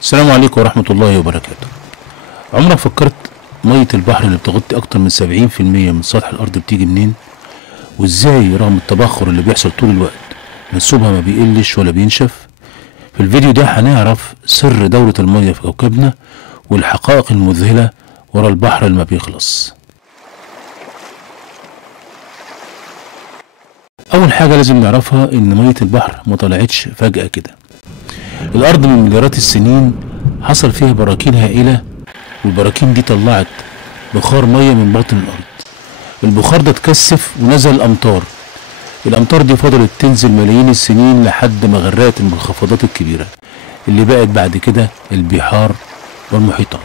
السلام عليكم ورحمة الله وبركاته. عمرك فكرت مية البحر اللي بتغطي أكتر من 70% من سطح الأرض بتيجي منين؟ وإزاي رغم التبخر اللي بيحصل طول الوقت منسوبها ما بيقلش ولا بينشف؟ في الفيديو ده هنعرف سر دورة المية في كوكبنا والحقائق المذهلة ورا البحر اللي ما بيخلص. أول حاجة لازم نعرفها إن مية البحر ما طلعتش فجأة كده. الأرض من مليارات السنين حصل فيها براكين هائلة، والبراكين دي طلعت بخار مية من باطن الأرض. البخار ده اتكثف ونزل أمطار. الأمطار دي فضلت تنزل ملايين السنين لحد ما غرقت المنخفضات الكبيرة اللي بقت بعد كده البحار والمحيطات.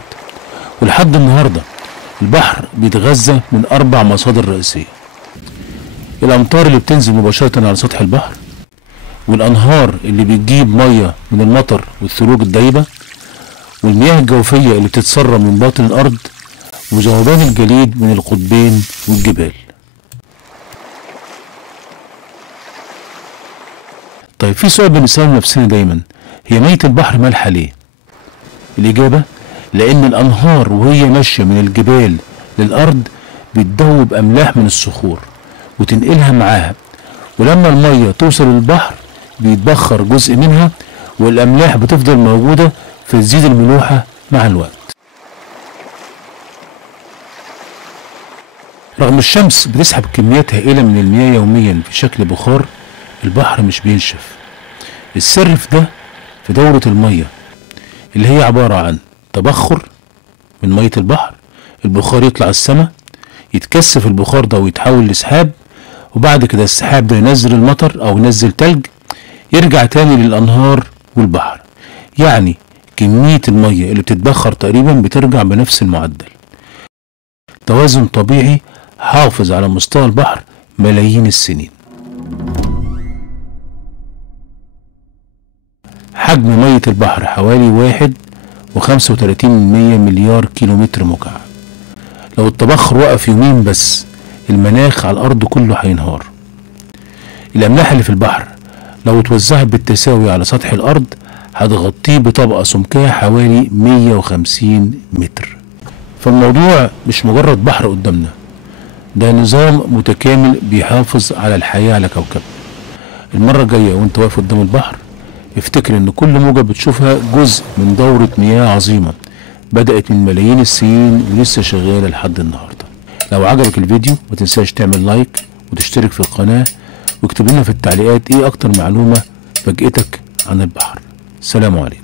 ولحد النهاردة البحر بيتغذى من 4 مصادر رئيسية: الأمطار اللي بتنزل مباشرة على سطح البحر، والأنهار اللي بتجيب مية من المطر والثلوج الدايبة، والمياه الجوفية اللي بتتسرب من باطن الأرض، وذوبان الجليد من القطبين والجبال. طيب في سؤال بنسأله نفسنا دايما: هي مية البحر مالحة ليه؟ الإجابة: لأن الأنهار وهي ماشية من الجبال للأرض بتدوب أملاح من الصخور وتنقلها معاها، ولما المية توصل للبحر بيتبخر جزء منها، والأملاح بتفضل موجودة فتزيد الملوحة مع الوقت. رغم الشمس بتسحب كميات هائلة من المياه يوميا في شكل بخار، البحر مش بينشف. السر في ده في دورة المية اللي هي عبارة عن تبخر من مية البحر. البخار يطلع السما، يتكثف البخار ده ويتحول لسحاب، وبعد كده السحاب ده ينزل المطر أو ينزل تلج، يرجع تاني للأنهار والبحر. يعني كمية المية اللي بتتبخر تقريبا بترجع بنفس المعدل. توازن طبيعي حافظ على مستوى البحر ملايين السنين. حجم مية البحر حوالي 1.35 مليار كيلومتر مكعب. لو التبخر وقف يومين بس المناخ على الأرض كله هينهار. الأملاح اللي في البحر لو اتوزعت بالتساوي على سطح الأرض هتغطيه بطبقة سمكها حوالي 150 متر. فالموضوع مش مجرد بحر قدامنا، ده نظام متكامل بيحافظ على الحياة على كوكبنا. المرة الجاية وانت واقف قدام البحر افتكر ان كل موجة بتشوفها جزء من دورة مياه عظيمة بدأت من ملايين السنين ولسه شغالة لحد النهاردة. لو عجبك الفيديو ما تنساش تعمل لايك وتشترك في القناة، واكتب لنا في التعليقات ايه اكتر معلومة فاجأتك عن البحر. سلام عليكم.